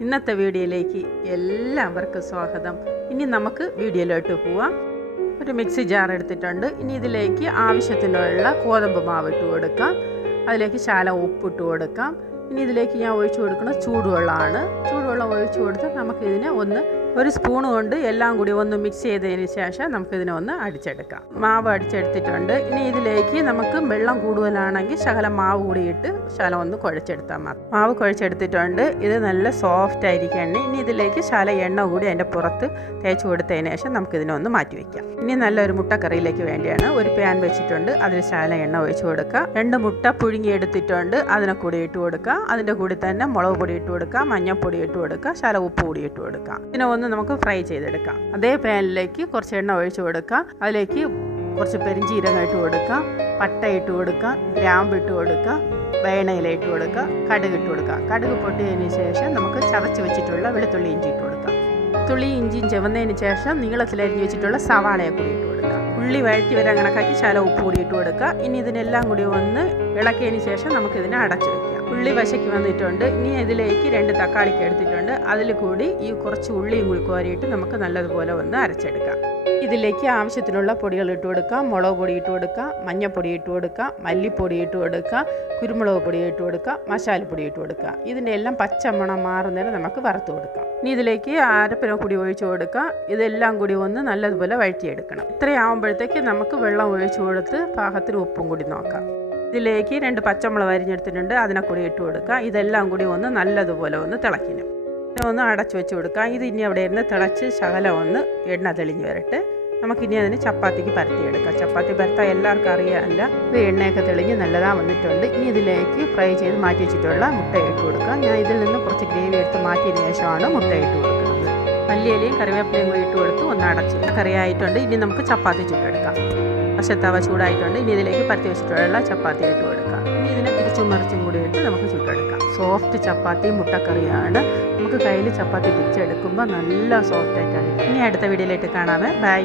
ഇന്നത്തെ വീഡിയോയിലേക്ക് എല്ലാവർക്കും സ്വാഗതം. ഇനി നമുക്ക് വീഡിയോയിലോട്ട് പോവാം. ഒരു മിക്സി ജാർ എടുത്തിട്ടുണ്ട്. ഇനി ഇതിലേക്ക് ആവശ്യത്തിനുള്ള ഗോതമ്പ് മാവ് ഇട്ട് കൊടുക്കാം. അതിലേക്ക് ശാല ഉപ്പിട്ട് കൊടുക്കാം. ഇനി ഇതിലേക്ക് ഞാൻ ഒഴിച്ചു കൊടുക്കുന്നത് ചൂടുവെള്ളമാണ്. ചൂടുവെള്ളം ഒഴിച്ചു കൊടുത്ത് നമുക്കിതിനെ ഒന്ന് ഒരു സ്പൂൺ കൊണ്ട് എല്ലാം കൂടി ഒന്ന് മിക്സ് ചെയ്തതിന് ശേഷം നമുക്കിതിനെ ഒന്ന് അടിച്ചെടുക്കാം. മാവ് അടിച്ചെടുത്തിട്ടുണ്ട്. ഇനി ഇതിലേക്ക് നമുക്ക് വെള്ളം കൂടുതലാണെങ്കിൽ ശകലം മാവ് കൂടിയിട്ട് ശകലം ഒന്ന് കുഴച്ചെടുത്താൽ മതി. മാവ് കുഴച്ചെടുത്തിട്ടുണ്ട്. ഇത് നല്ല സോഫ്റ്റ് ആയിരിക്കണം ഇനി ഇതിലേക്ക് ശകല എണ്ണ കൂടി അതിന്റെ പുറത്ത് തേച്ച് കൊടുത്തതിന് ശേഷം നമുക്കിതിനെ ഒന്ന് മാറ്റി വയ്ക്കാം. ഇനി നല്ലൊരു മുട്ടക്കറിയിലേക്ക് വേണ്ടിയാണ് ഒരു പാൻ വെച്ചിട്ടുണ്ട്. അതിൽ ശകല എണ്ണ ഒഴിച്ച് കൊടുക്കുക. രണ്ട് മുട്ട പുഴുങ്ങി എടുത്തിട്ടുണ്ട്. അതിനെ കൂടി ഇട്ട് കൊടുക്കുക. അതിന്റെ കൂടി തന്നെ മുളക് പൊടി ഇട്ട് കൊടുക്കുക. മഞ്ഞൾപ്പൊടി ഇട്ട് കൊടുക്കുക. ശകല ഉപ്പ് കൂടി ഇട്ട് കൊടുക്കുക. ഇതിനെ ഒന്ന് നമുക്ക് ഫ്രൈ ചെയ്തെടുക്കാം. അതേ പാനിലേക്ക് കുറച്ച് എണ്ണ ഒഴിച്ച് കൊടുക്കാം. അതിലേക്ക് കുറച്ച് പെരിഞ്ചീരകം ഇട്ട് കൊടുക്കാം. പട്ട ഇട്ട് കൊടുക്കുക ഗ്രാമ്പ് ഇട്ട് കൊടുക്കുക വേണയില ഇട്ട് കൊടുക്കുക കടുക് ഇട്ട് കൊടുക്കാം. കടുക് പൊട്ടിയതിന് ശേഷം നമുക്ക് ചതച്ച് വെച്ചിട്ടുള്ള വെളുത്തുള്ളി ഇഞ്ചി ഇട്ട് കൊടുക്കാം. തുള്ളി ഇഞ്ചിയും ചുവന്നതിന് ശേഷം നീളത്തിലരിഞ്ഞ് വെച്ചിട്ടുള്ള സവാളയെ കൂടി ഇട്ട് ഉള്ളി വഴറ്റി വരാൻ കണക്കാക്കി ശാല ഉപ്പ് കൂടി ഇട്ട് കൊടുക്കുക. ഇനി ഇതിനെല്ലാം കൂടി ഒന്ന് ഇളക്കിയതിന് ശേഷം നമുക്കിതിനെ അടച്ചു വെക്കാം. ഉള്ളി വശയ്ക്ക് വന്നിട്ടുണ്ട്. ഇനി ഇതിലേക്ക് രണ്ട് തക്കാളിക്ക് എടുത്തിട്ടുണ്ട്. അതിൽ കൂടി ഈ കുറച്ച് ഉള്ളിയും കൂടി നമുക്ക് നല്ലതുപോലെ ഒന്ന് അരച്ചെടുക്കാം. ഇതിലേക്ക് ആവശ്യത്തിനുള്ള പൊടികൾ ഇട്ട് കൊടുക്കുക. മുളക് പൊടി ഇട്ട് കൊടുക്കുക. മഞ്ഞൾപ്പൊടി ഇട്ട് കൊടുക്കുക. മല്ലിപ്പൊടി ഇട്ട് കൊടുക്കുക. കുരുമുളക് പൊടി ഇട്ട് കൊടുക്കുക. മസാലപ്പൊടി ഇട്ട് കൊടുക്കുക. ഇതിന്റെ എല്ലാം പച്ചമണം മാറുന്നേരം നമുക്ക് വറുത്ത് കൊടുക്കാം. ഇനി ഇതിലേക്ക് അരപ്പിന കൂടി ഒഴിച്ചു കൊടുക്കുക. ഇതെല്ലാം കൂടി ഒന്ന് നല്ലതുപോലെ വഴറ്റിയെടുക്കണം. ഇത്രയാകുമ്പോഴത്തേക്ക് നമുക്ക് വെള്ളം ഒഴിച്ചു കൊടുത്ത് പാകത്തിന് ഉപ്പും കൂടി നോക്കാം. ഇതിലേക്ക് രണ്ട് പച്ചമുളക് അരിഞ്ഞെടുത്തിട്ടുണ്ട്. അതിനെ കൂടി ഇട്ട് കൊടുക്കുക. ഇതെല്ലാം കൂടി ഒന്ന് നല്ലതുപോലെ ഒന്ന് തിളക്കിനും ഒന്ന് അടച്ചു വെച്ച് കൊടുക്കുക. ഇത് ഇനി അവിടെ ഇരുന്ന് തിളച്ച് ശകലം ഒന്ന് എണ്ണ തെളിഞ്ഞ് വരട്ടെ. നമുക്കിനി അതിന് ചപ്പാത്തിക്ക് പരത്തിയെടുക്കാം. ചപ്പാത്തി പരത്താൻ എല്ലാവർക്കും അറിയാമല്ല ഇത് എണ്ണയൊക്കെ തെളിഞ്ഞ് നല്ലതാ വന്നിട്ടുണ്ട്. ഇനി ഇതിലേക്ക് ഫ്രൈ ചെയ്ത് മാറ്റി വെച്ചിട്ടുള്ള മുട്ട ഇട്ട് കൊടുക്കാം. ഞാൻ ഇതിൽ നിന്ന് കുറച്ച് ഗ്രേവി എടുത്ത് മാറ്റിയതിന് ശേഷമാണ് മുട്ട ഇട്ട് കൊടുക്കുന്നത്. മല്ലിയിലയും കറിവേപ്പിലയും കൂടി ഇട്ട് കൊടുത്ത് ഒന്ന് അടച്ച്. കറിയായിട്ടുണ്ട്. ഇനി നമുക്ക് ചപ്പാത്തി ചുട്ടെടുക്കാം. പക്ഷേ തവ ചൂടായിട്ടുണ്ട്. ഇനി ഇതിലേക്ക് പരത്തി വെച്ചിട്ടുള്ള ചപ്പാത്തി ഇട്ട് കൊടുക്കാം. ഇനി ഇതിനെ തിരിച്ചും മറിച്ചും സോഫ്റ്റ് ചപ്പാത്തി മുട്ടക്കറിയാണ്. നമുക്ക് കയ്യിൽ ചപ്പാത്തി പിച്ചെടുക്കുമ്പോൾ നല്ല സോഫ്റ്റ് ആയിട്ടാണ്. ഇനി അടുത്ത വീഡിയോയിലേക്ക് കാണാമേ ബൈ.